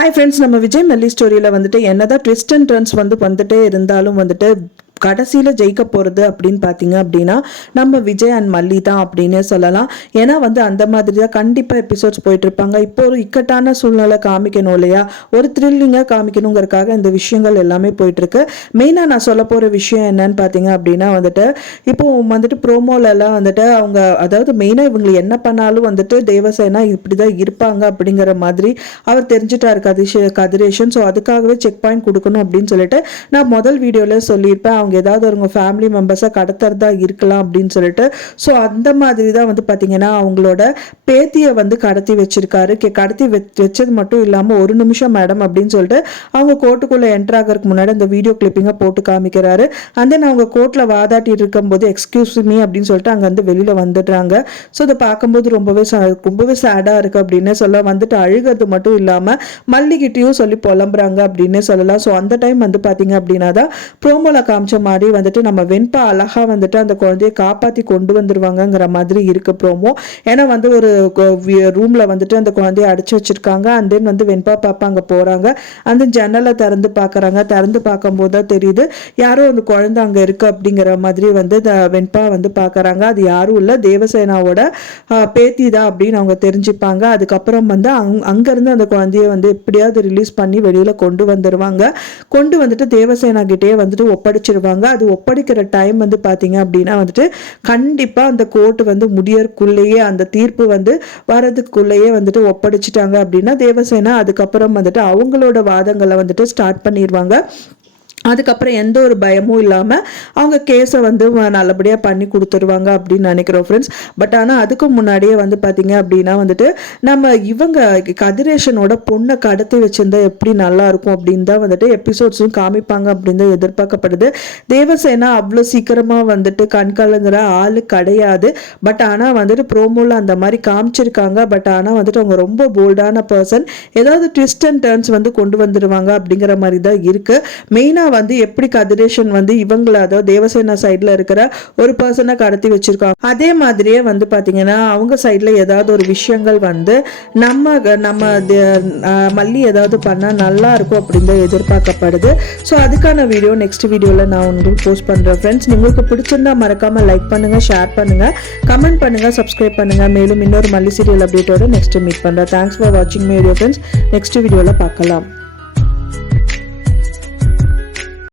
Hi friends, நம்ம விஜய் மல்லி ஸ்டோரியில் வந்துட்டு என்னதான் ட்விஸ்ட் அண்ட் டர்ன்ஸ் வந்துட்டே இருந்தாலும் வந்துட்டு கடைசியில் ஜெயிக்க போகிறது அப்படின்னு பார்த்தீங்க அப்படின்னா நம்ம விஜய் அண்ட் மல்லி தான் அப்படின்னு சொல்லலாம். ஏன்னா அந்த மாதிரி தான் கண்டிப்பாக எபிசோட்ஸ் போயிட்டு இருப்பாங்க. இப்போ ஒரு இக்கட்டான சூழ்நிலை காமிக்கணும் இல்லையா, ஒரு த்ரில்லிங்காக காமிக்கணுங்கிறதுக்காக இந்த விஷயங்கள் எல்லாமே போயிட்டு இருக்கு. மெயினாக நான் சொல்ல போகிற விஷயம் என்னன்னு பார்த்தீங்க அப்படின்னா இப்போ ப்ரோமோலெல்லாம் அவங்க அதாவது மெயினாக இவங்க என்ன பண்ணாலும் தேவசேனா இப்படி தான் இருப்பாங்க அப்படிங்கிற மாதிரி அவர் தெரிஞ்சுட்டாரு கதிரேஷன். ஸோ அதுக்காகவே செக் பாயிண்ட் கொடுக்கணும் அப்படின்னு சொல்லிட்டு நான் முதல் வீடியோவில் சொல்லியிருப்பேன். அவங்க ஏதாவது ஒரு ஃபேமிலி மெம்பர்ஸை கடத்துறதா இருக்கலாம் அப்படின்னு சொல்லிட்டு. ஸோ அந்த மாதிரி தான் பார்த்தீங்கன்னா அவங்களோட பேத்தியை கடத்தி வச்சிருக்காரு. கடத்தி வச்சது மட்டும் இல்லாமல் ஒரு நிமிஷம் மேடம் அப்படின்னு சொல்லிட்டு அவங்க கோர்ட்டுக்குள்ளே என்டர் ஆகிறதுக்கு முன்னாடி அந்த வீடியோ கிளிப்பிங்கை போட்டு காமிக்கிறாரு. அண்ட் தென் அவங்க கோர்ட்டில் வாதாட்டிட்டு இருக்கும்போது எக்ஸ்கியூஸ் மீ அப்படின்னு சொல்லிட்டு அங்கே வெளியில் வந்துடுறாங்க. ஸோ அதை பார்க்கும்போது ரொம்பவே சேடாக இருக்குது அப்படின்னு சொல்ல அழுகிறது மட்டும் இல்லாமல் மல்லிகிட்டையும் சொல்லி புலம்புறாங்க அப்படின்னு சொல்லலாம். ஸோ அந்த டைம் பார்த்தீங்க அப்படின்னா தான் ப்ரோமோல காமிச்ச மாதிரி நம்ம வெண்பா அழகா அந்த குழந்தையை காப்பாத்தி கொண்டு வந்துருவாங்கங்கிற மாதிரி இருக்கு ப்ரோமோ. ஏன்னா ஒரு ரூம்ல அந்த குழந்தைய அடைச்சு வச்சிருக்காங்க. அண்ட் தென் வெண்பா பாப்பா அங்க போறாங்க. அந்த ஜன்னலை திறந்து பாக்குறாங்க. திறந்து பார்க்கும்போது தான் தெரியுது யாரோ அந்த குழந்தை அங்க இருக்கு அப்படிங்கிற மாதிரி வெண்பா பாக்குறாங்க. அது யாரும் இல்ல, தேவசேனாவோட பேத்தி தான் அப்படின்னு அவங்க தெரிஞ்சுப்பாங்க. அதுக்கப்புறம் அங்க இருந்து அந்த குழந்தைய எப்படியாவது ரிலீஸ் பண்ணி வெளியில கொண்டு வந்துருவாங்க. கொண்டு தேவசேனா கிட்டே ஒப்படைச்சிருவாங்க. அது ஒப்படைக்கிற டைம் பாத்தீங்க அப்படின்னா கண்டிப்பா அந்த கோர்ட் முடியறதுக்குள்ளேயே அந்த தீர்ப்பு வரதுக்குள்ளேயே ஒப்படைச்சிட்டாங்க அப்படின்னா தேவசேனா அதுக்கப்புறம் அவங்களோட வாதங்களை ஸ்டார்ட் பண்ணிடுவாங்க. அதுக்கப்புறம் எந்த ஒரு பயமும் இல்லாமல் அவங்க கேஸை நல்லபடியாக பண்ணி கொடுத்துருவாங்க அப்படின்னு நினைக்கிறோம் ஃப்ரெண்ட்ஸ். பட் ஆனால் அதுக்கு முன்னாடியே பார்த்தீங்க அப்படின்னா நம்ம இவங்க கதிரேஷனோட பொண்ணை கடத்தி வச்சிருந்தா எப்படி நல்லா இருக்கும் அப்படின்னு தான் எபிசோட்ஸும் காமிப்பாங்க அப்படின்னு தான் எதிர்பார்க்கப்படுது. தேவசேனா அவ்வளோ சீக்கிரமாக கண்கலங்கிற ஆள் கிடையாது. பட் ஆனால் ப்ரோமோவில் அந்த மாதிரி காமிச்சிருக்காங்க. பட் ஆனால் அவங்க ரொம்ப போல்டான பர்சன். ஏதாவது ட்விஸ்ட் அண்ட் டர்ன்ஸ் கொண்டு வந்துடுவாங்க அப்படிங்கிற மாதிரி தான் இருக்குது. மெயினாக எப்படி கதிரேஷன் இவங்கள அதாவது தேவசேனா சைட்ல இருக்கிற ஒரு பர்சனை கடத்தி வச்சிருக்காங்க. அதே மாதிரியே பாத்தீங்கன்னா அவங்க சைட்ல ஏதாவது ஒரு விஷயங்கள் நம்ம மல்லி ஏதாவது பண்ணா நல்லா இருக்கும் அப்படின்னு எதிர்பார்க்கப்படுது. ஸோ அதுக்கான வீடியோ நெக்ஸ்ட் வீடியோல நான் உங்களுக்கு போஸ்ட் பண்றேன் ஃப்ரெண்ட்ஸ். உங்களுக்கு பிடிச்சிருந்தா மறக்காம லைக் பண்ணுங்க, ஷேர் பண்ணுங்க, கமெண்ட் பண்ணுங்க, சப்ஸ்கிரைப் பண்ணுங்க. மேலும் இன்னொரு மல்லி சீரியல் அப்டேட்டோட நெக்ஸ்ட் மீட் பண்றேன். தேங்க்ஸ் ஃபார் வாட்சிங் மை வீடியோ ஃப்ரெண்ட்ஸ். நெக்ஸ்ட் வீடியோல பார்க்கலாம்.